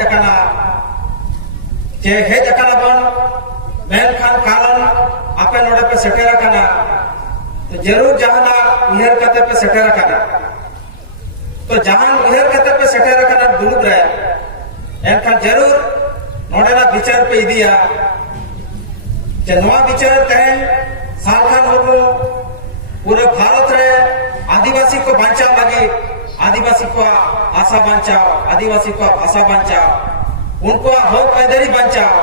हेजना चे हेजना बन मेनखान कारण आपे नोडे पे सेटेरा कना तो जरूर जहाना उहर कते पे सेटेरा कना तो जहान उहर कते पे सेटेरा कना दुलुब रे एनखान जरूर नोडेना विचार पे इदिया जे नवा विचार तहन सालखान मुर्मू पूरे भारत रे आदिवासी को बचाव लगे आदिवासी को आशा बचाओ आदिवासी को भाषा बचाओ उनको हक पैदरी बचाओ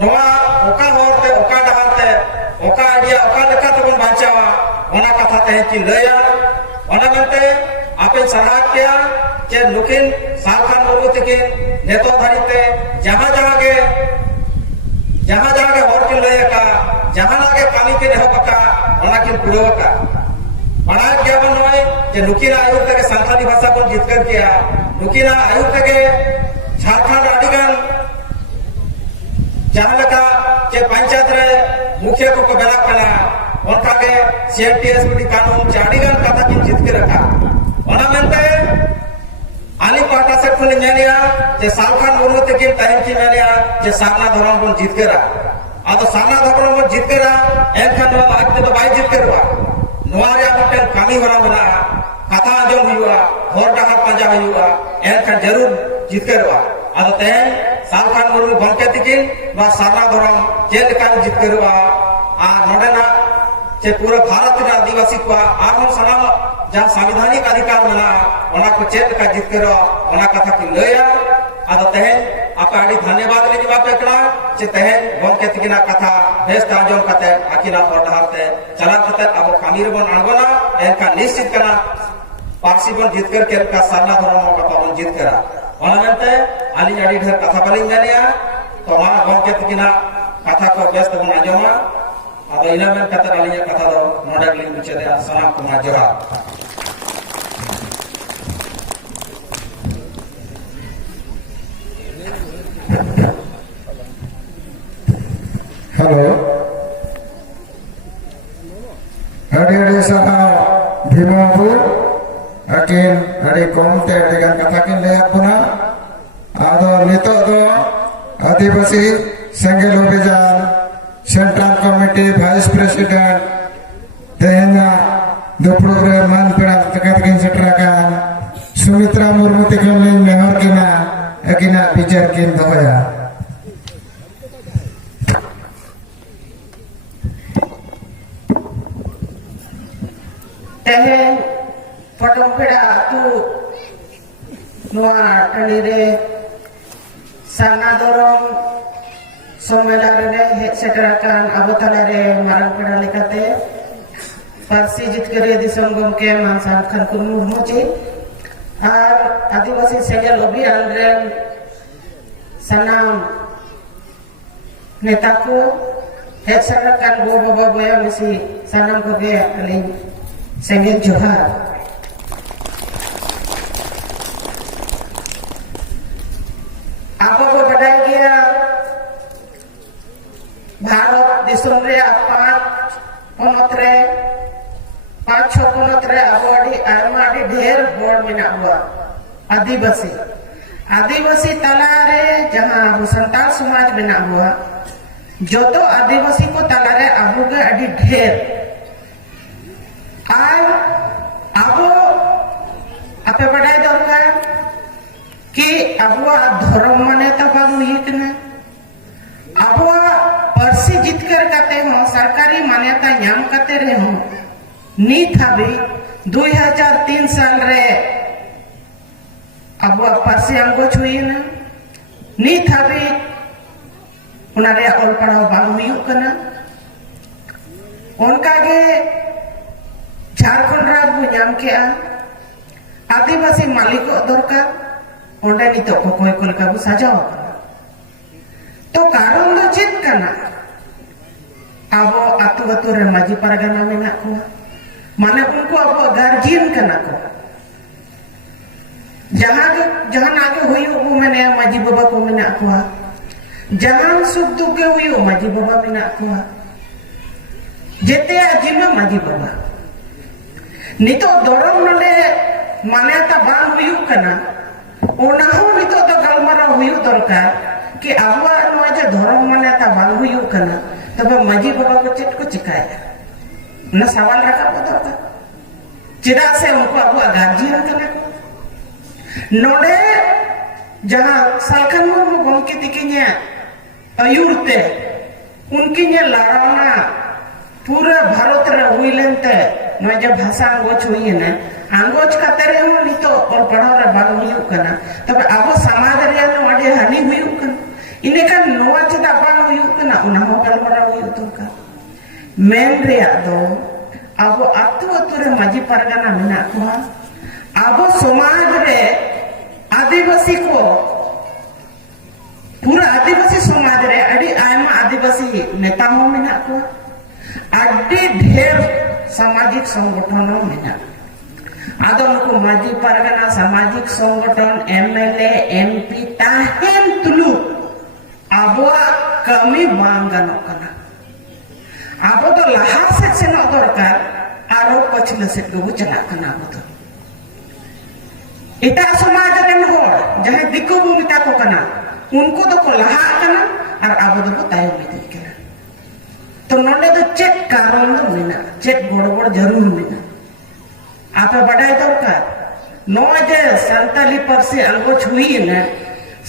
नवा ओका होरते ओका डहारते ओका आइडिया ओका लेका तबन बचावा ओना कथा तहन की लया ओना मनते आपे सराह किया जे नुकिन सालखान मुर्मू तकिन नेतो धारिते जहां जहां के होर की लया का जहां लागे कामी के रह पका ओना किन पुरवा का बना क्या बनवाए जे नुकिन आयोग तक संथाली भाषा को जितकर किया नुकिन आयोग तक झारखंड आदिगन जहां लगा के पंचायत रे मुखिया को बेला कला उनका के सीएमटीएस बिटी कानून चाड़ीगन कथा की जित के रखा ओना मनते आली पाटा से खुल मेनिया जे सालखान मुर्मू तकिन तहन की मेनिया जे सामना धर्म को जित के रहा आदो सामना धर्म को जित के रहा एनखान नो आज तो बाय जित के रहा नोआरे आपन कामी वरा मना कथा आजम हुआ होर डहार पंजा हुआ एनखान जरूर जित के रहा आदो तहन सालखान मुर्मू गमके तकिन बा सामना धर्म चेल का जित के रहा आ नोडेना चे पूरा भारत रे आदिवासी को आम सनाम जहां संवैधानिक अधिकार मना ओना को चेल का जित के रहा ओना कथा की लया आदो तहन आपे आडी धन्यवाद ले जवाब एकड़ा जे तहन गमके तकिना कथा बेस ताजम कते आकिना होर डहारते चला कते अब कामी रे बन अणगोना एनका निश्चित कना पार्सी बन जित कर के का सामना धर्म का बन जित करा ओना मनते आली आडी ढेर कथा बालिं मेनिया तो मा गमके तकिना कथा को बेस तबन आजमा आदो इना मेन कते आली कथा दो नोडा गलिं मुचेदे सलाम कुमार जोहार हेलो अड़ी सारा भीमाबू अकिन अड़ी कमते अड़ी गान कथा किन ले अपना आदो नितो दो आदिवासी संगेल अभियान सेंट्रल कमिटी वाइस प्रेसिडेंट तेना दो प्रोग्राम मान पेड़ा तकत किन सेटराकान सुमित्रा मुर्मू तकिन नेहर किना अकिना विचार किन दोया तहन पटम पेड़ा तू नोआ टनी रे साना दरम सम्मेलन रे हे सेटराकान अब तला रे मारन पेड़ा लेकाते पारसी जितकरी दिसम गमके मानसान खान मुर्मू जी और आदिवासी सेंगेल अभियान रे सनाम नेता को हे सेटराकान गो बाबा बोया मिसी सनाम को गे अली सेंगेल जोहार आपको बताया गया भारत दिसम रे 5-6 ponot re abo adi ढेर होड़ मेना हुआ आदिवासी तला रे जहां अबो संताल समाज मेना हुआ जो तो आदिवासी को तला रे अबो गे अडी ढेर आर अबो आपे बड़ाई दरकार कि अबो धर्म माने तो बांग हुईकना अबो परसी जितकर कते हो सरकारी मान्यता नाम कते रे हो नीत हाबी 2003 साल रे अब पार्सी अंगो छुईना नीत हाबी उनारे ऑल पढ़ाओ बांग हुईक कना उनका गे झारखंड राज बो नाम के आदिवासी मालिक दरकार ओंडे नितो को कोई कोलका बो सजाओ कना तो कारण दो चेत कना अब आतु रे माजी परगना मेना को माने उनको अब गार्जियन कना को जहां आगे हुई वो मैंने माजी बाबा को मेना को जहां सुख दुख के हुई माजी बाबा मेना को जेते आजिम माजी बाबा नितो दरम नले मान्यता बांग हुई कना ओना हो नितो तो गलमारा हुई दरकार कि आबुआ नोय जे धर्म मान्यता बांग हुई कना तबे माजी बाबा को चेट को चिकाया ना सवाल रखा दरकार चिदा से उनको आबुआ गार्जियन कना को नोडे जहां सालखान मुर्मू गमके तिकिने अयुरते उनकी ने लड़ाना पूरा भारत रे हुई लेनते नोय जे भाषा अंगोच हुई ना आंगोच काते रे हो नितो और पढ़ाव रे बाग हुई कना तबे आबो समाज रे नो अडे हानि हुई कना इने का नोवा चदा बाग हुई कना उना हो गलमरा हुई तो का मेन रे दो आबो अतु अतु रे माजी परगना मेना को आबो समाज रे आदिवासी को पूरा आदिवासी समाज रे अड़ी आयमा आदिवासी नेता हो मेना को अड्डी ढेर सामाजिक संगठन मेना आदम को माजी परगना सामाजिक संगठन एमएलए एमपी ताहेन तुलु आबोआ कमी बांगनो कना आबो तो लहा से सेनो दरकार आरो पछले से गबु चला कना बतो इता समाज रेन होर जहां दिक्कु भूमिका को कना उनको तो को लहा कना और आबो तो तायो मिति कना तो नोंडे तो चेक कारण दो मिना चेक गड़बड़ जरूर मिना आपे बड़ाई दरकार नोजे संताली परसे अंगोच हुई ना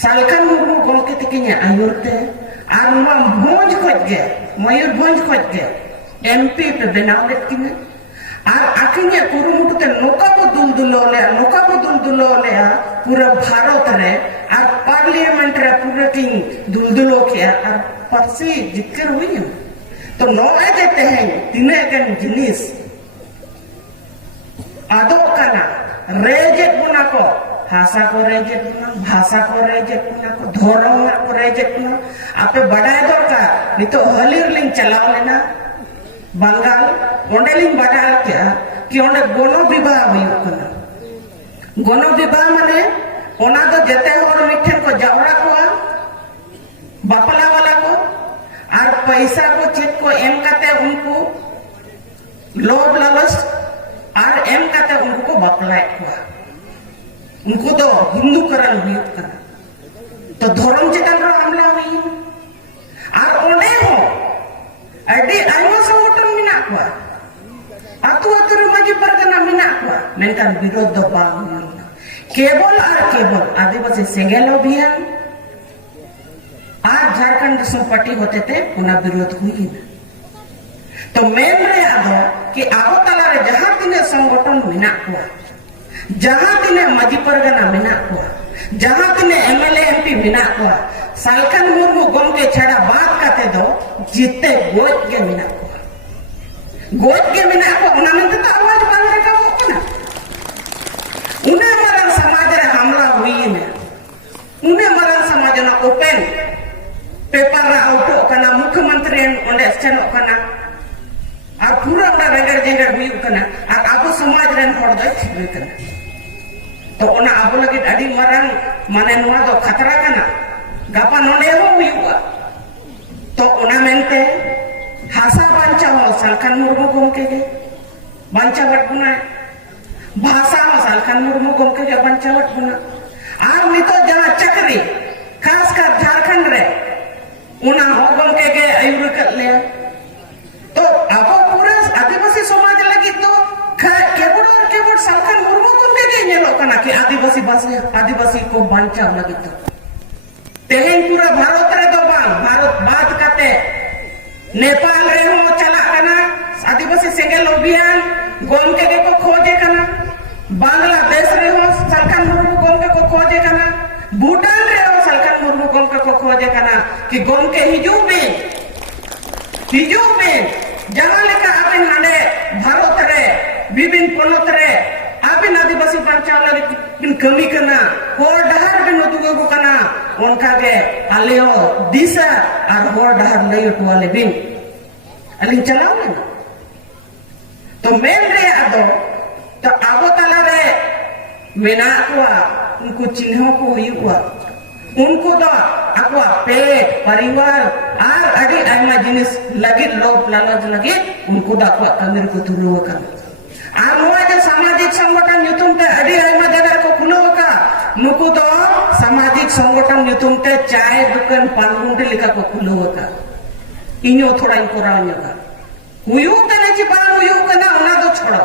सालखान मुर्मू गमके तिकिने आयुरते आर मा भोज खोज गे मयूर भोज खोज गे एमपी पे बनाव लेत किने आर आकिने कुरुमुटते नोका बो दुलदुलो ले पूरा भारत रे आर पार्लियामेंट रे पूरा किंग दुलदुलो के आर परसी जिक्र हुई तो नोए देते हैं तिने गन जिनिस आदो कना रेजेट बुना को भाषा को रेजेट बुना भाषा को रेजेट बुना को धर्म को रेजेट बुना आपे बड़ाई दरकार नितो हलिर लिंग चलाव लेना बंगाल ओंडे लिंग बड़ाई क्या कि ओंडे गोनो विवाह हुई कना गोनो विवाह माने ओना तो जते होर मिठन को जावड़ा को बापला वाला को और पैसा को चेक को एम काते उनको लोभ लालच और एम काते उनको बपलाए हुआ उनको तो हिंदू करण हुई करा तो धर्म चेतन रो हमला हुई और ओने हो अडी आयमा संगठन मिना हुआ अतु अतु माजी परगना मिना हुआ मेंटन विरोध दो बांग केवल आदिवासी सेंगेल अभियान आज झारखंड दिसम पार्टी होते थे उना विरोध हुई ना तो मेन रे आदो कि आबो तला रे जहां तिने संगठन मिना हुआ जहां तिने माजी परगना मिना हुआ जहां तिने एमएलए एमपी मिना हुआ सालखान मुर्मू गमके छड़ा बात काते दो जीते गोज के मिना हुआ उना में तो आवाज बांध रखा हो ना उन्हें मरण समाज रे हमला हुई ने उन्हें मरण समाज ना ओपन पेपर रा आउट कना मुख्यमंत्री ओंडे सेनो कना और पूरा रेंगड़ जेंगड़ हुई कना और आबो समाज रेन होड़ दो छिबे कना तो ओना आबो लगे अडी मरण माने नुआ दो खतरा कना गापा नोंडे हो हुआ तो ओना मेनते हासा बांचा हो सालखान मुर्मू गमके के बांचा वट बुना भाषा हो सालखान मुर्मू गमके के बांचा वट बुना और नितो जहां चक्री खास कर झारखंड रे उना हो गमके के आयुर कर ले तो आबो पूरा आदिवासी समाज लगी तो केवल सालखान मुर्मू गमके के नेलो कना कि आदिवासी को बांचा लगी तो तेहेन पूरा भारत रे दो भारत बात काते नेपाल रे हो चला कना आदिवासी सेंगेल अभियान गमके के को खोजे कना बांग्लादेश रे हो सालखान मुर्मू गमके को खोजे कना भूटान रे हो सालखान मुर्मू गमके को खोजे कना कि गमके हिजू में जहां लेका आबिन हाने भारत रे विभिन्न पनत रे आबिन आदिवासी बांचाव लगे बिन कमी कना होर डहार बिन उदुगो को कना उनका के आलेओ दिशा और होर डहार लई टवाले बिन अलिन चलाओ ना तो मेन रे आदो तो आबो तला रे मेना हुआ उनको चिन्ह को हुआ उनको तो आकुआ पेट परिवार और अड़ी आयमा जिनिस लगे लोभ लालच लगे उनको तो आकुआ कमर को तुलो का आर नोआ जे सामाजिक संगठन युतुम ते अड़ी आयमा जगह को खुलो का नुकु तो सामाजिक संगठन नितुम ते चाय दुकान पानगुंडे लिखा को खुलवा का इन्हों थोड़ा इनको रावन्योगा हुयू कने ची बाल हुयू कना उना दो छोड़ो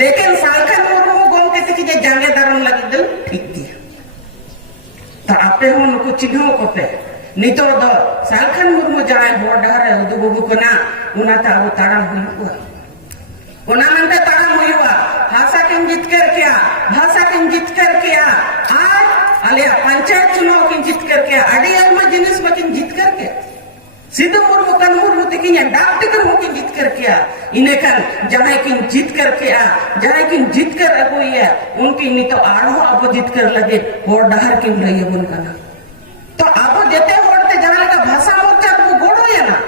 लेकिन सालखन मुर्मू गोम के तक जे जांगे दारम लगी दल ठीक दिया तो आपे हो नुकु चिन्हों को पे नितो दो सालखन मुर्मू जाए बोर्डर है उदु बुबु कना उना ता वो तारम हुयू उना मंते तारम हुयू भाषा किन जीत कर क्या भाषा किन जीत कर क्या आज अलिया पंचायत चुनाव किन जीत कर क्या अडियल में जिनिस में किन जीत कर क्या सिद्धू मुर्मू कन मुर्मू तकिन डाक टिकर हो किन जीत कर क्या इन्हें कन जहाँ किन जीत कर क्या जहाँ किन जीत कर अगुई है उनकी नहीं तो आड़ो आपो जीत कर लगे और डहर किन रही है बुन करना तो आपो जेते होड़ते जहाँ लगा भाषा मोर्चा वो गोड़ो है ना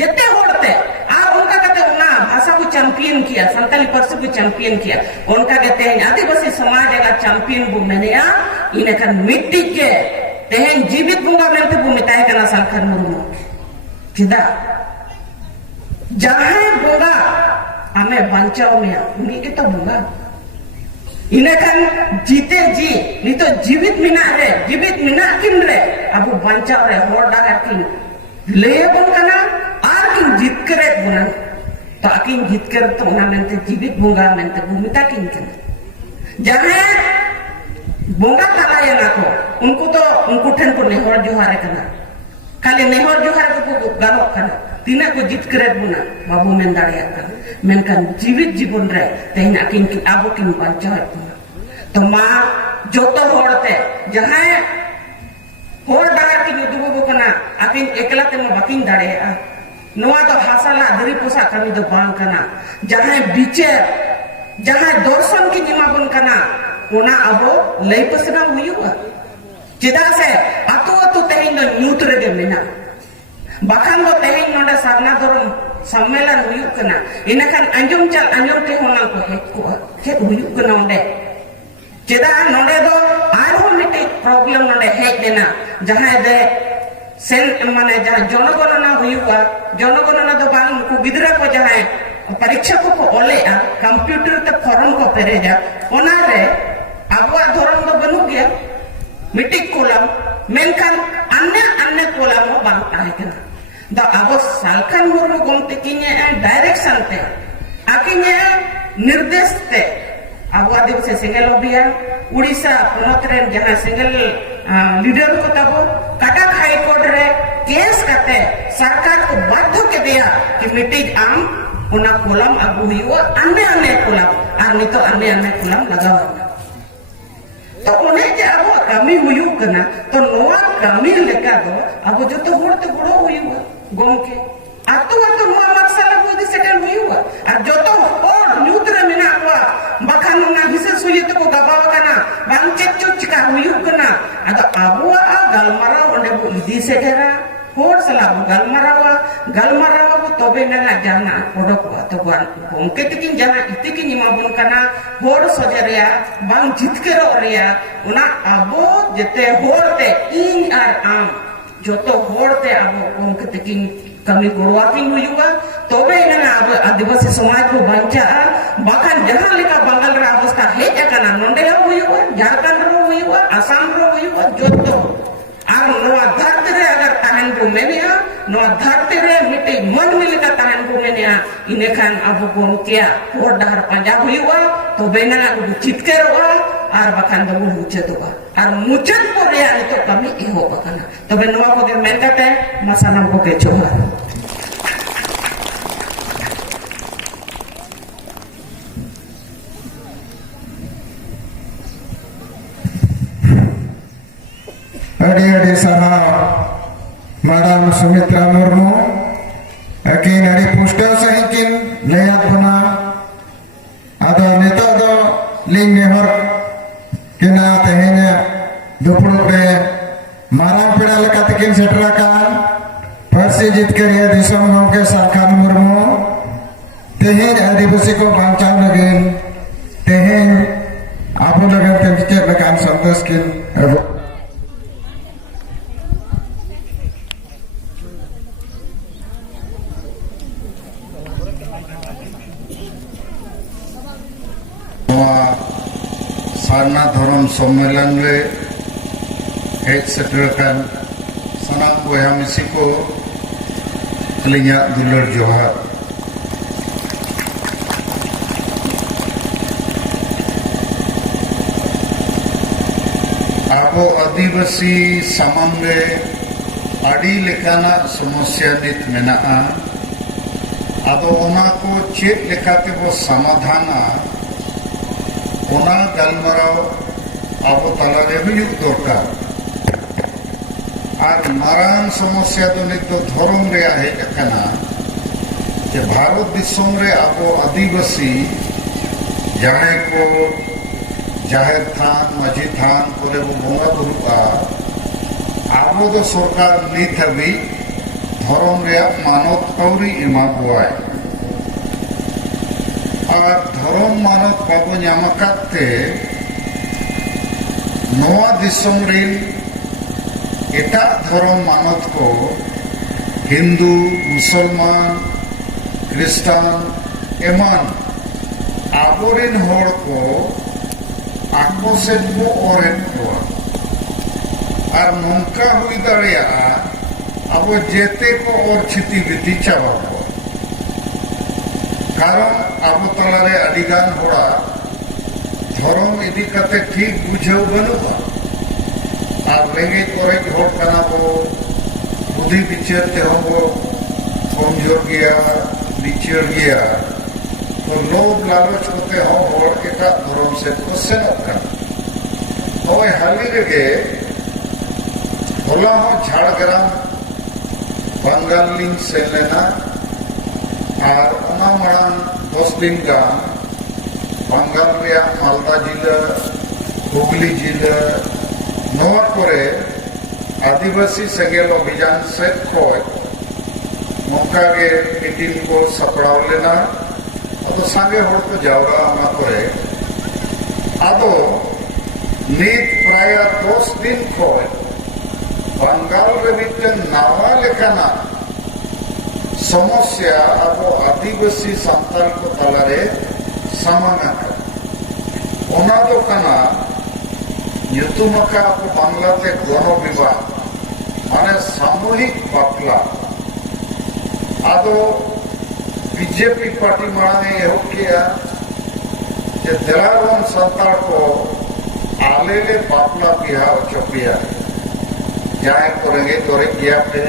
जेते होड़ते आप उनका कहते हो ना भाषा को चैंपियन किया संताली परसों को चैंपियन किया उनका कहते हैं आदिवासी समाज का चैंपियन वो मैंने इन्हें कन मिट्टी के तेहन जीवित बुंगा मिलते वो मिटाए करना सालखन मुर्मू चिदा जहाँ बोगा हमें बचाओ में उन्हीं के तो बोगा इन्हें कन जीते जी नहीं तो जीवित मिना किन रे अब वो बचाओ रे होड़ डागर किन ले बोल करना आर किन जीत करे बुना तो अकिन जीत कर तो उन्हें मेंते जीवित बोगा मेंते भूमिता किन किन जहाँ बोगा कला ये ना को उनको तो उनको ठन को नेहर जोहारे करना खाली नेहर जोहार को गानो करना तीना को जीत करे बुना बाबू में दाड़िया करना मेनकान जीवित जीवन रे तेहन अकिन की आबो किन बचाओ बुना तो माँ जो तो होड़ते जहाँ होड़ डागर की दुबो कना अकिन एकला ते में बकिन दाड़िया नोआ तो हासाला दरी पोसा कमी तो बांग कना जहाँ बीचे जहाँ दर्शन की जिमाबन कना उना अबो लई पसना हुआ चिदा से अतु अतु तेहिन दो न्यूत रेगे मिना बाखान दो तेहिन नोडे सारना धर्म सम्मेलन हुयु कना इनखान अंजुम चल अंजुम ते होना को हेत हुयु कना ओंडे चिदा नोडे दो आरो मिटे प्रॉब्लम नोडे हेत देना जहां दे सेन माने जहां जनगणना हुयुआ जनगणना दो बांग को गिदरा को जहां परीक्षा को ओलेआ कंप्यूटर ते फॉर्म को पेरेजा ओना रे आबवा धर्म दो बनु गया मिटिक कोलम मेनखान अन्य कोलम हो बांग ताहे कना द आबो सालखन मुर्मू गोमते किने डायरेक्शन ते आकिने निर्देश ते आबो आदिवासी सिंगल ओबिया उड़ीसा पोनत रे जहां सिंगल लीडर को तबो कटक हाई कोर्ट रे केस करते सरकार को बाध्य के दिया कि मिटिक आम उना कोलम अगु हुआ अन्य कोलम और नहीं तो अन्य कोलम लगावा तो उन्हें जे अब कमी हुई कना तो नोआ कमी लेका दो अब जो तो होड़ तो बड़ो हुई हुआ गोम के आतो नोआ मकसद बुद्धि सेटल हुई हुआ और जो तो होड़ न्यूत्र मिना हुआ बखान ना हिसे सुई तो को गबाव कना बांग चेच का हुई कना अद अबुआ गलमरा ओंडे बु इदी सेटरा होड़ सला गलमरावा तबे ना जाना ओडकवा तो गोमके तकिन जाना इतिकिन निमाबन कना होड़ सजरिया बांग जितकेरो रिया उना अबो जेते होड़ते इन आर आम जो तो होड़ते अबो गोमके तकिन कमी गोड़वाकिन हुयुआ तबे ना अब आदिवासी समाज को बंचा बाखान जहां लेका बंगाल रा अवस्था हे एकना नोंडे हुयुआ झारखंड रो हुयुआ असम रो हुयुआ जो तो आर नोआ धरती रे अगर तहन को मेनिया नोआ धरती रे मिट्टी मन मिलका तहन को मेनिया इने खान अब गोम किया होड़ डहर पंजा हुयुआ तो बेना को चितकेरोआ आर बखान बबु मुचेतोआ आर मुचत को रे तो कमी ए हो बखाना तो बे नोआ को के मेनकते मसाना को के छोहा अड़ी साहब मैडम सुमित्रा मुर्मू अकिन अड़ी पुष्टव सही किन लेयात बना आदो नेता दो लिंग नेहर किना तेहेने दुपड़ो पे माराम पेड़ा लेका तकिन सेटरा कान फर्सी जीत करिए दिसम गांव के सालखन मुर्मू तेहेन आदिवासी को बांचाव लगिन तेहेन आपो लगन के लगान संतोष किन सारना धर्म सम्मेलन रे हेज सेटरकान सनाम बया मिसी को अलिया दुलर जोहार आबो आदिवासी समाम रे आड़ी लेकाना समस्या नित मेनाआ आदो ओना को चेत लेकाते बो समाधाना ओना गलमराव आबो तालारे हुयुग दरकार और मारांग समस्या तो नित तो धर्म रे हेज अकाना जे भारत दिसोम रे आबो आदिवासी जाने को जाहिर थान मजी थान कोले वो बोंगा बुरुआ आबो तो सरकार नित हबी धर्म रे मानत कौरी इमा बुआय और धर्म मानत बाबू नामकाते नोआ दिसोम रिन एटा धर्म मानत को हिंदू मुसलमान क्रिस्टान एमान आबोरिन होड़ को आको से को और नौका हुई दाड़िया अब जेते को और छिति बिती चावा कारण अब तलारे अडिगान होड़ा धर्म इदी कते ठीक बुझाव बनुआ और रेंगे कोरे होड़ कना को बुद्धि विचार ते हो कमजोर गया विचार गया तो लोभ लालच कोते हो और एटा धर्म से को सेनक कना ओय हाली रेगे होला हो झाड़ग्राम बंगाल लिंग से लेना और ओना मड़ान 10 दिन गान बंगाल रिया मालदा जिला हुगली जिला नोआ कोरे आदिवासी सेंगेल अभियान से खोय मौका के मीटिंग को सपड़ाव लेना तो सांगे होड़ को जाओगा ओना कोरे आदो नीत प्राय 10 दिन खोय बंगाल रे मिटन नावा लेखाना समस्या अब आदिवासी संताल को तलारे समाना ओना दो कना युतुमका को बांग्लाते गण विवाह माने सामूहिक बापला आदो बीजेपी पार्टी माने एहो किया जे दलारवन संताल को आलेले बापला बिहा चपिया जाए करेंगे तोरे किया पे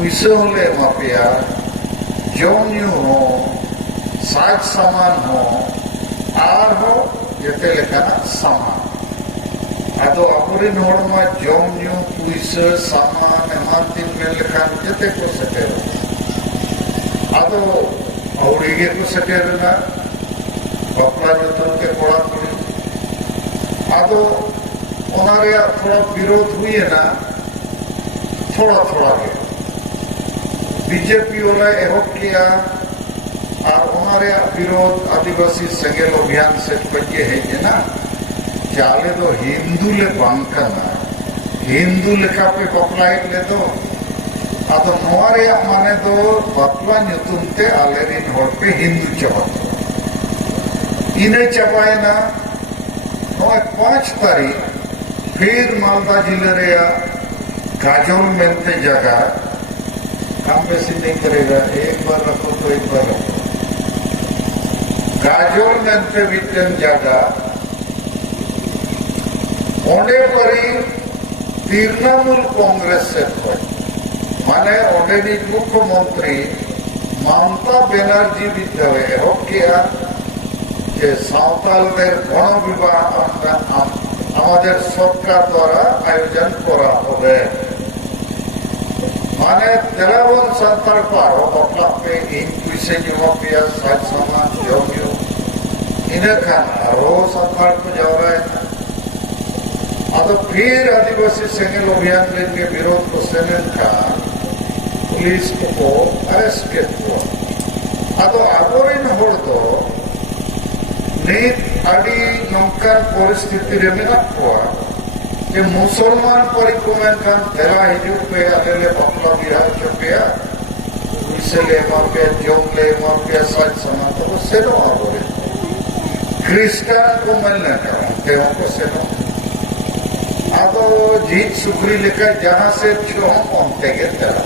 उइसे होले मापिया जोन्यू हो साज सामान हो आर हो जेते लेकाना सामान आदो अपुरिन होड़ मा जोन्यू उइसे सामान एमान तीन में लेखान जेते को सटेर आदो औड़ीगे को सटेर ना बपला जोतन के कोड़ा कुड़ी आदो ओनारिया थोड़ा विरोध हुई है ना थोड़ा थोड़ा के बीजेपी वाला एहो किया और ओनारिया विरोध आदिवासी सेंगेल अभियान से पजे है ये ना चाले तो हिंदू ले बांका ना हिंदू लेखा पे बपलाइट ले तो आतो नोआरिया माने तो बपला नुतुमते आलेरिन होड़ पे हिंदू चबा इन्हें चबाए ना 5 तारीख फिर मालदा जिले रेया गाजोल मेलते जगह कम बेसी नहीं करेगा एक बार रखो तो एक बार रखो गाजोल मेलते विटन जगह ओंडे परी तृणमूल कांग्रेस से माने ओंडे नी मुख्यमंत्री ममता बनर्जी विद्यावे हो किया जे सावताल देर गण विवाह আমাদের সরকার দ্বারা আয়োজন করা হবে মানে তেলাবন সরকার পারো বকলাপে ইনকুইসে জমাপিয়া সাজ সামান জমিও इन्हें खाना रो सरकार को जा रहा है अब फिर आदिवासी सेंगेल अभियान के विरोध को सेनेट का पुलिस को अरेस्ट के अब आगोरिन होड़ तो नीत आदि नौकर परिस्थिति रे मेना कोआ के मुसलमान परिकुमेन कान तेरा हिजु पे अलेले बपला बिहार चपेया इसले मापे जोंगले मापे साज समा तो सेनो आगोरिन क्रिस्टियन को मिलने का onte ko seno ado jit sukri leka jahan se chom onte ge tara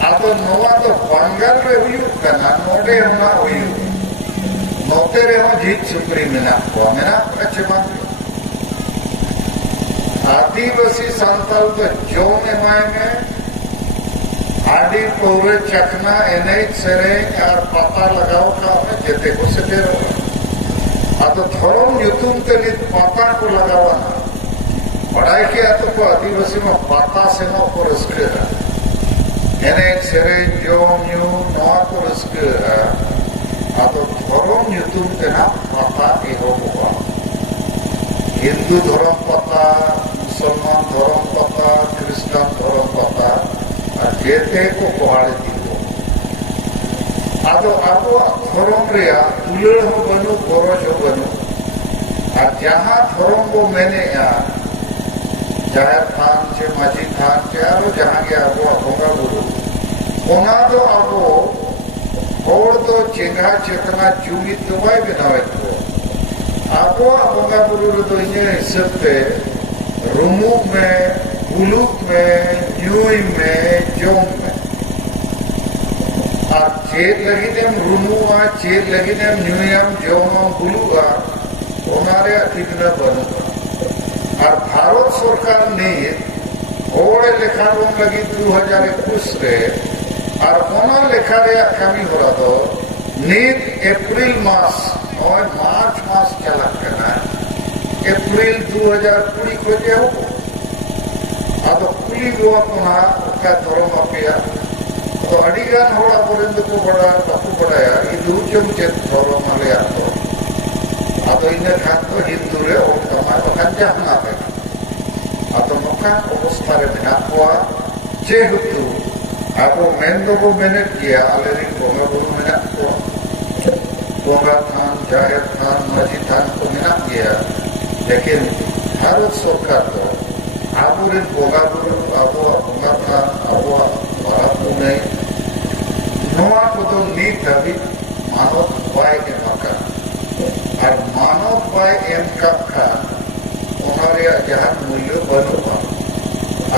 ado noa do bangal re huyuk kana node hona huyuk note re ho jit sukri mena kache bang आदिवासी संताल तो zone एमाय में आदि पौरे चखना NH सेरें और पता लगाओ का में जेते को सेटेर आतो थोरम युतुम ते नित पता को लगावाना पढ़ाई किया तो को आदिवासी में पता से नो को रिस्क एनएच सेरें जोन यू नो को रिस्क आतो थोरम युतुम ते ना पता एहो होगा हिंदू धर्म पता मुसलमान धर्म पता ख्रिस्टान धर्म पता जेते को पहाड़ दिवो आदो आबो धर्म रेया तुलड़ हो बनु गरज हो बनु और जहां धर्म को मैंने जाहिर थान से माझी थान से आरो जहां के आबो बोंगा बुरु ओना दो आबो होड़ दो चेंगा चेतना जुमित दवाई बनावे तो आबो बोंगा बुरु तो इने हिसाब पे रूमू में बुलुक में न्यूई में जोम में और चेत लगी नेम रूमू आ चेत लगी नेम न्यूयम जोम बुलुगा ओनारे अतिगना बनुगा और भारत सरकार ने ओड़े लेखा रूम लगी 2021 रे और ओना लेखा रे कमी हो रहा तो नीत अप्रैल मास और मार्च मास चला करना अप्रैल 2020 को जाओ आदो कुली गोवा पुना का धर्म अपिया तो अडिगान होड़ा बोरेंद को बड़ा बापू बड़ाया ये दूचम चेत धर्म आले आतो आदो इने खान तो हिंदू रे और कमा बखान जहना पे आदो नोका अवस्था रे बिना कोआ जेहुतु आबो मेंदो को मेहनत किया आलेरी बोंगा बुरु मेहनत को बोंगा थान जाहिर थान माझी थान को मेहनत किया लेकिन भारत सरकार तो आबोरे बोंगा बुरु आबो बोंगा थान आबो भारत में नोआ को तो नीत धाबी मानव बाय के मका और मानव बाय एम का ओनारे जहां मूल्य बनुवा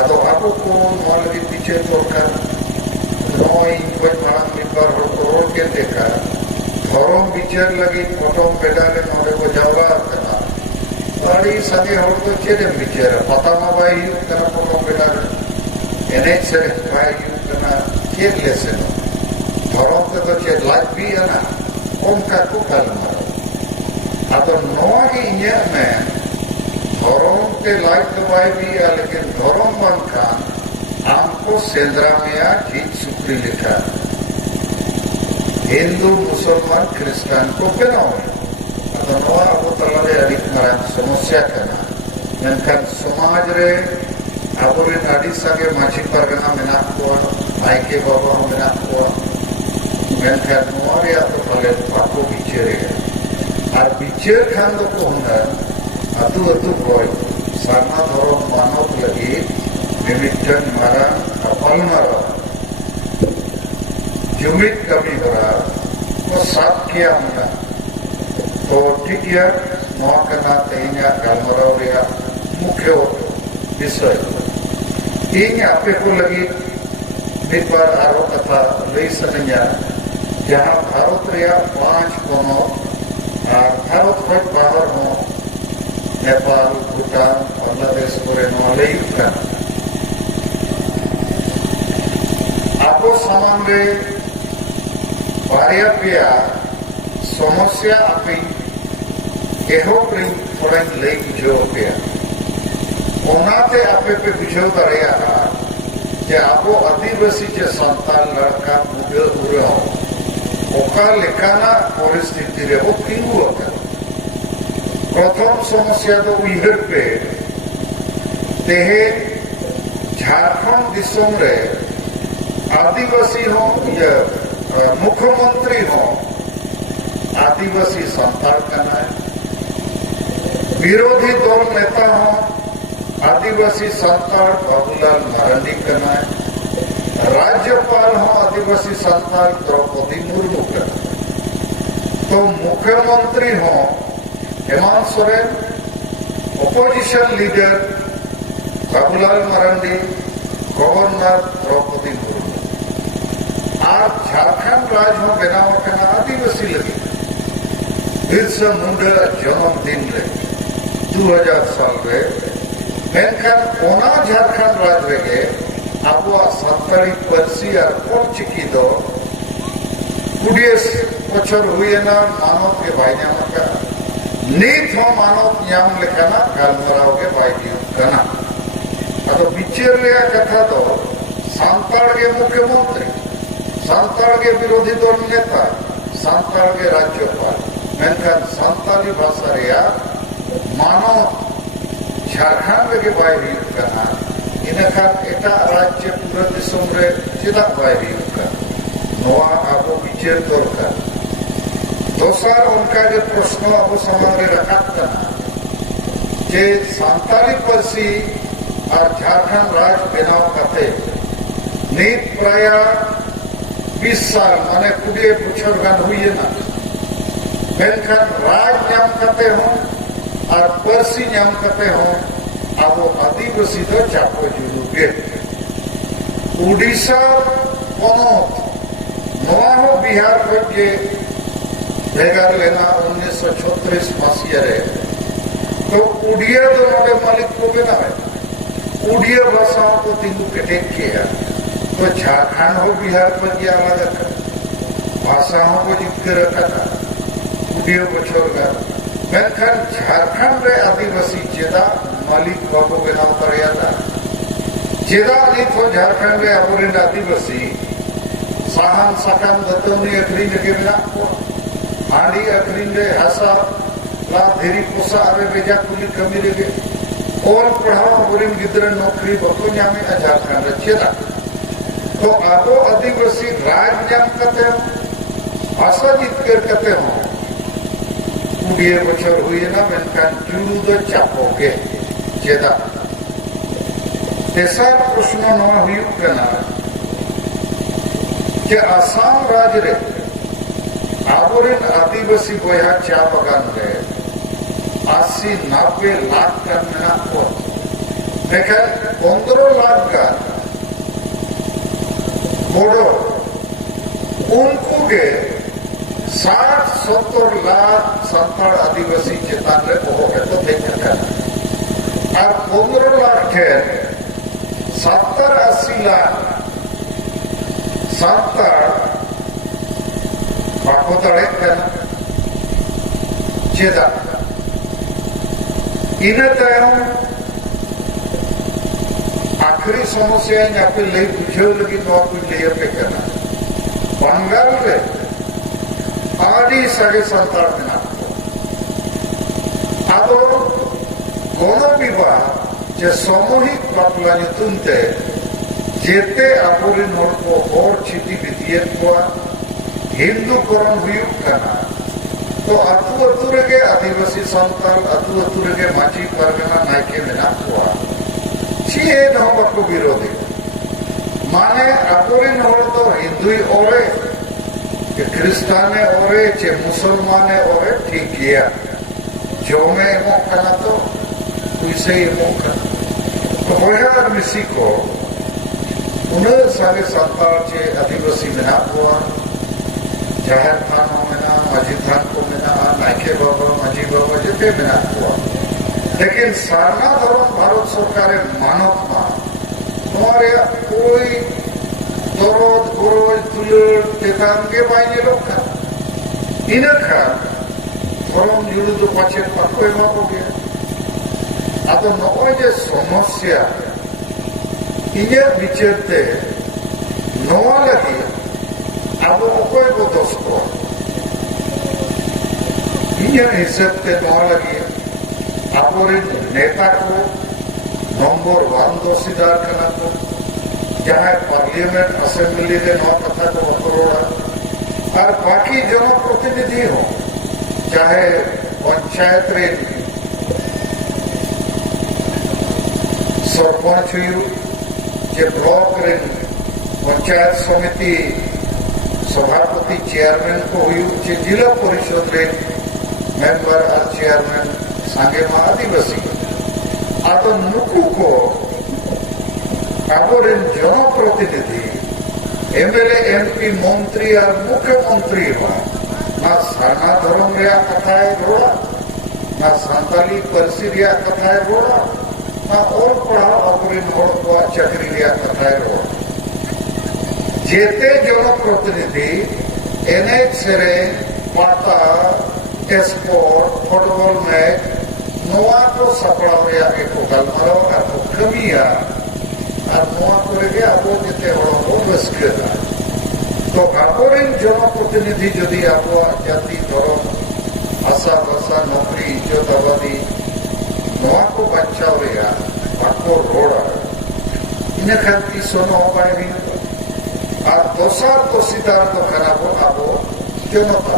आदो आबो को नोआ लगी पीछे सरकार नोई कोई मांग निपर रोड के देखा धर्म विचार लगी फोटो पेडाले नोरे को जावरा करना अड़ी सगे होड़ तो चेदे विचार पता मा बाई करना फोटो पेडाले एनएच से बाई करना चेद लेसे धर्म के तो चेद लाइफ भी है ना उनका को कलमा आदो नोआ की इन्या में धर्म के लाइफ तो बाई भी है लेकिन धर्म बन का हमको सेंद्रा में जीत सुक्री लिखा हिंदू मुसलमान क्रिस्टान को बनाओ नवा अबो तलारे अडिक मारान समस्या करना मेनखान समाज रे आबोरे नाडी सागे माझी परगना मेना को नायके बाबा मेना को मेनखान नवा रे तो तले पाको बिचेरे और बिचेर खान दो को होना अतु अतु कोई सारना धर्म मानव लगी मिमिटन मारा अपल मारा जुमित कमी हो रहा तो साफ किया होना तो ठीक है नवा करना तेहिया गालमराव रेया मुख्य विषय इन आपे को लगी मित बार आरो कथा लई सनया जहां भारत रेया 5 कोनो और भारत को बाहर हो नेपाल भूटान बांग्लादेश को नोले का आपो सामान रे बारिया पिया समस्या आपी एहो प्रिंग थोड़ा ले जो पिया ओनाते आपे पे बुझो दरिया जे आपो आदिवासी जे संतान लड़का बुढ़े बुढ़े हो ओका लेकाना परिस्थिति रे वो किंगु होता प्रथम समस्या तो उइहर पे तेहे झारखंड दिसोम रे आदिवासी हो या मुख्यमंत्री हो आदिवासी संतान करना है विरोधी दल नेता हो आदिवासी संतान बाबूलाल मरांडी करना है राज्यपाल हो आदिवासी संतान द्रौपदी मुर्मू करना तो मुख्यमंत्री हो Hemant Soren, opposition leader Babulal Marandi, governor Draupadi Murmu और झारखंड राज हो बनाव करना आदिवासी लगे बिरसा मुंडा जन्मदिन रे 2000 साल रे मेनखान ओना झारखंड राज रेगे अब सानताड़ी पार्सी और ऑलचिकी दो 20 बछर हुएना मानव के भाई नाम का नीत हो मानव नाम लेखाना गालमराव के भाई कना अतो बिचेर रे कथा तो सानताड़ के मुख्यमंत्री, सानताड़ के विरोधी दल नेता, सानताड़ के राज्यपाल मेनखान सानताली भाषा रे मानव झारखंड के बाहरी कना इनखान एटा राज्य पूरा दिसम रे चेदा बाहरी का नोआ आबो बिचेर दरकार दोसर उनका के प्रश्न अब समाज रे रखात कना जे सानताली पार्सी और झारखंड राज बनाव करते नीत प्राय 20 साल माने 20 बछर गान हुई ना मेनखान राज नाम करते हो और पार्सी नाम करते हो अब आदिवासी तो चापो जुलुगे उड़ीसा पनत नवा हो बिहार के भेगार लेना 1936 मसीहा रे तो उड़िया तो नोडे मालिक को बिना है उड़िया भाषाओं को तिंगु कटेक किया तो झारखंड हो बिहार पर किया अलग भाषाओं को जिक्र रखा था उड़िया बछोर का मेनखान झारखंड रे आदिवासी चेदा मालिक बाबू बनाव कर था चेदा नहीं तो झारखंड रे अबोरिन आदिवासी साहन साकान दतौनी अखरीन के बिना हांडी अखरीन रे हसा ला धेरी पोसा अरे बेजा कुली कमी रे और पढ़ाओ बुरिन गिद्र नौकरी बको नामे झारखंड चेदा तो आबो आदिवासी राज नाम करते हो भाषा जितकर करते हो 20 बछर हुई ना मेनखान जुड़ू दो चापो के चेदा तेसर प्रश्न नवा हुई कना के आसाम राज रे आबोरिन आदिवासी बया चा बगान रे 80-90 लाख टन मेना को देखा 15 लाख का बोडो उनको के 60-70 लाख संताड़ आदिवासी चेतान रे को है तो देखा और 15 लाख के 70-80 लाख संताड़ बाको तड़े करना चेदा इन तयम आखिरी समस्या यहाँ पे ले बुझे लगी तो आप ले पे करना बंगाल रे आदि सगे संताड़ में आदो कोनो विवाह जे सामूहिक बापला तुमते जेते आपुरी नोर को और छिटी बितिये को हिंदू करण हुई करना तो अतु रे आदिवासी संताल अतु रे माची परगना नायके मेना हुआ छे नहबत को विरोधी माने अपुरी नोर तो हिंदू ओरे के क्रिस्ताने ओरे चे मुसलमाने ओरे ठीक किया जो में मोकना तो उसे ही मोकना तो होया मिसी को उन्हें सारे संताल चे आदिवासी मेना हुआ जाहिर थान मेना माझी थान को मेना नायके बाबा माझी बाबा जिते मेना हुआ लेकिन सारना धर्म भारत सरकार मानव मा हमारे कोई दरोद गुरोज दुलड़ चेतान के बाइने लोग का इनका धर्म जुड़ू तो पाचे पक्को एमा हो गया अब नौ जे समस्या इन्हें विचरते नवा लगी अब कोई को दोस्तों इन्हें हिसाब ते नवा लगी अब नेता को नंबर 1 दोषीदार करना को जहां पार्लियामेंट असेंबली में नौ कथा को अपरोड़ा और बाकी जनप्रतिनिधि हो चाहे पंचायत रे सरपंच हुई जे ब्लॉक रे पंचायत समिति सभापति चेयरमैन को हुई जिला परिषद रे मेंबर और चेयरमैन सांगे मा आदिवासी आदो नुकु को आबोरेन जनप्रतिनिधि एमएलए एमपी मंत्री और मुख्यमंत्री ना साना धर्म रे कथाए रोड़ा ना सांताली परसी रे कथाए रोड़ा ना और पढ़ाओ आबोरेन होड़ को चाकरी रे कथाए रोड़ा जेते जनप्रतिनिधि एनएच से पाता स्पोर्ट फुटबॉल मैच नोआ को सपड़ाव रे को गलमारो और को कमिया और नोआ करे गे आबो जेते होड़ को रस्केला तो आबोरेन जनप्रतिनिधि जदि आबो जाति धर्म आशा भाषा नौकरी इज्जत आबादी नोआ को बचाव रे बाको रोड़ा इन खाती सोनो बाय भी और दोसर दोषीदार तो खराबो आबो जनता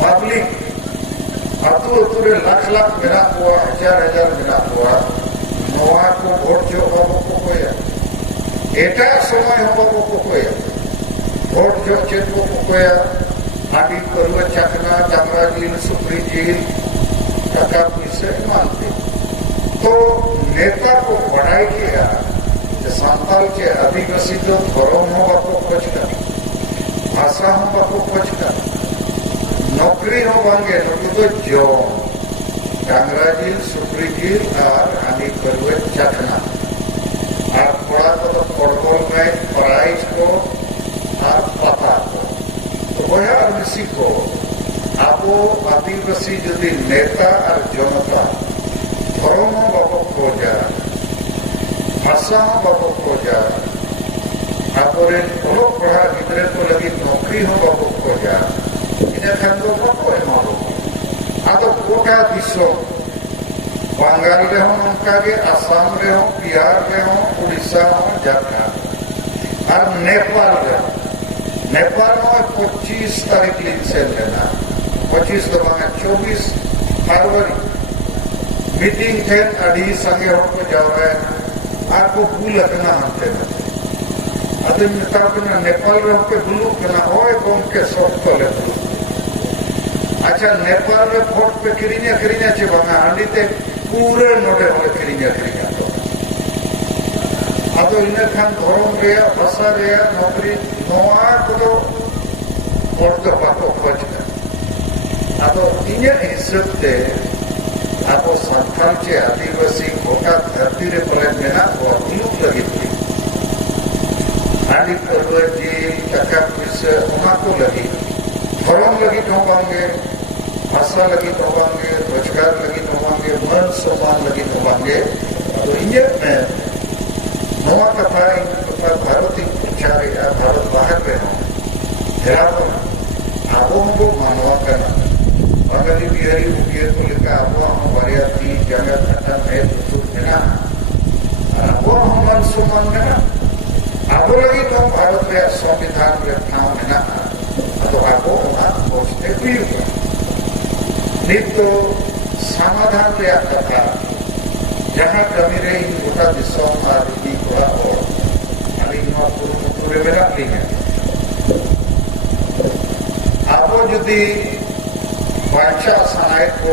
पब्लिक अतु अतुरे लाख लाख मेरा हुआ हजार हजार मेरा हुआ नोआ को वोट जो बाबो को कोया एटा समय हो बाबो को कोया वोट जो चेत को कोया आदि करवा चकना डामरा जिल सुप्री जिल टका पैसे मानते तो नेता को बढ़ाई किया सांताल के आदिवासी जो धर्म हो बाको खोज कर भाषा हो बाको खोज कर नौकरी हो बांगे नौकरी तो जो डांगरा जिल सुप्री जिल और आनी करवे चकना और पड़ा तो फुटबॉल मैच प्राइज को और पता को तो वह आदिवासी को आबो आदिवासी यदि नेता और जनता धर्म हो बाको खोजा भाषा बाबू खोजा आबोरेन ओलोक पढ़ा गिद्रे को लगी नौकरी हो बाबू खोजा इन्हें खान दो बाबू एमारो आदो कोटा दिसो बंगाल रे हो उनका के असम रे हो बिहार रे हो उड़ीसा हो झारखंड और नेपाल रे नेपाल में 25 तारीख से लेना 25 तो 24 फरवरी मीटिंग थे अड़ी संगे हो को जाओ रहे आपको भूल रखना हमसे अभी मिताबना नेपाल में हमके भूलू करना होए कौन के शौक तो ले अच्छा नेपाल में फोट पे करिन्या चे बंगा हंडी ते पूरे नोटे होले करिन्या तो अतो इन्हें खान धर्म रे भाषा रे नौकरी नोआ को और तो बाको खोज कर अतो इन्हें हिस्से ते आपो संथाल के आदिवासी होगा धरती रे पले मेना और लुक लगी थी आदि करवे जी टका पैसे उना को लगी धर्म लगी तो बांगे भाषा लगी तो बांगे रोजगार लगी तो बांगे मन सम्मान लगी तो बांगे तो इन्हें में नोआ कथा भारत उच्चारे भारत बाहर में हो हेराबो आबो हमको मानवा करना बंगाली बिहारी मुखिया को लेकर आबो हम वारियाती जगत खत्म है तो बिना आबो हम मन सम्मान में आबो लगी तो भारत में संविधान में ठाव में ना तो आबो वहाँ पहुँचते भी होगा नहीं तो समाधान में आता था जहाँ कमी रही इन गोटा दिशा और इन गोटा और अभी वहाँ पूरे में रख ली है आबो यदि बांचा सनाय को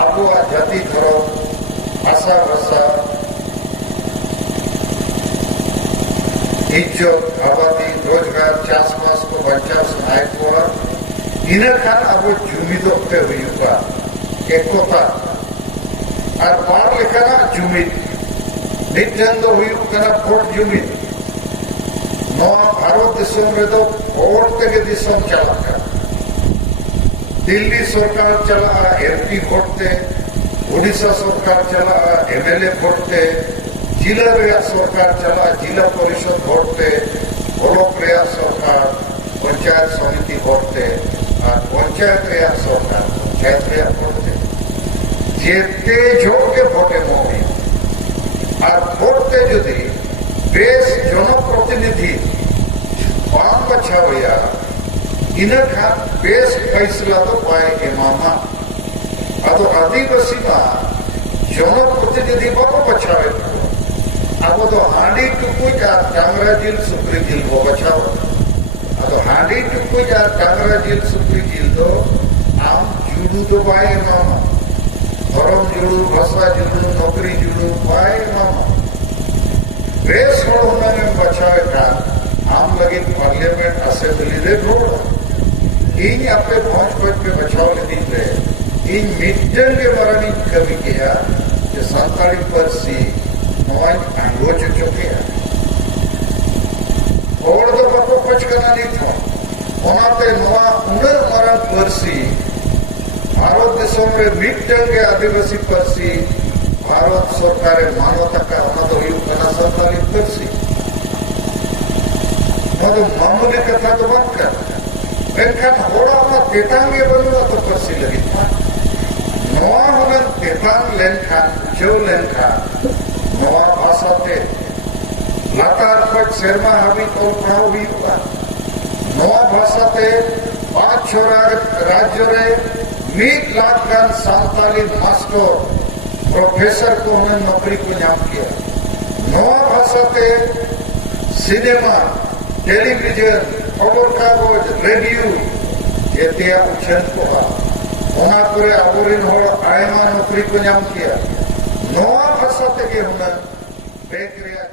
आबो जाति धर्म भाषा भाषा इज्जत आबादी रोजगार चाषबास को बांचा सनाय को इन्हें खान आबो जुमिद पे हुई होगा एकता और बार लेकर जुमिद नित्यन तो हुई होगा वोट जुमिद नवा भारत दिसम रे तो वोट के दिसम चला कर दिल्ली सरकार चला एमपी भोटते उड़ीसा सरकार चला एमएलए भोटते जिला रे सरकार चला जिला परिषद भोटते ब्लॉक रे सरकार पंचायत समिति भोटते और पंचायत रे सरकार पंचायत रे भोटते जेते जोड़ के भोटे मोही और भोटते यदि बेस जनप्रतिनिधि बाम बचा हुआ इन्हें खान बेस फैसला तो पाए एमामा अतो आदिवासी जनप्रतिनिधि बाको बचावे अब तो हांडी टुकुज और डांगरा जिल सुक्री जिल को बचाओ अब हांडी टुकुज और डांगरा जिल सुक्री जिल तो आम जुड़ू तो बाय मामा धर्म जुड़ू भाषा जुड़ू नौकरी जुड़ू बाय मामा रेस होड़ होना में बचाए का आम लगे पार्लियामेंट असेंबली रे रोड इन अपने पहुंच पे बचाव लेती रहे इन मिटन के बारे में कभी किया कि संताली पर सी नवाई आंगोच चुके हैं और तो बापो कुछ करना नहीं था ओनाते नवा उन्नर मरण पर सी भारत देशों में मिटन के आदिवासी पर सी भारत सरकार मानवता का होना तो यू करना संताली पर सी मतलब मामूली कथा तो बात कर लेकिन होड़ा अपना तेतांगे बनूंगा तो पर सी लगी नवा होना तेतांग लेनखान जो लेनखान नवा भाषा ते लातार पट शर्मा हबी और पढ़ाओ भी होगा नवा भाषा ते 5 छोरा राज्य रे 1 लाख गान सांताली मास्टर प्रोफेसर को उन्हें नौकरी को नाम किया नवा भाषा ते सिनेमा टेलीविजन खबर कागज रेडियो ये त्या उछन को ओना करे आबोरिन होड़ आयमा नौकरी को नाम किया नवा भाषा ते के हुनर बेकरिया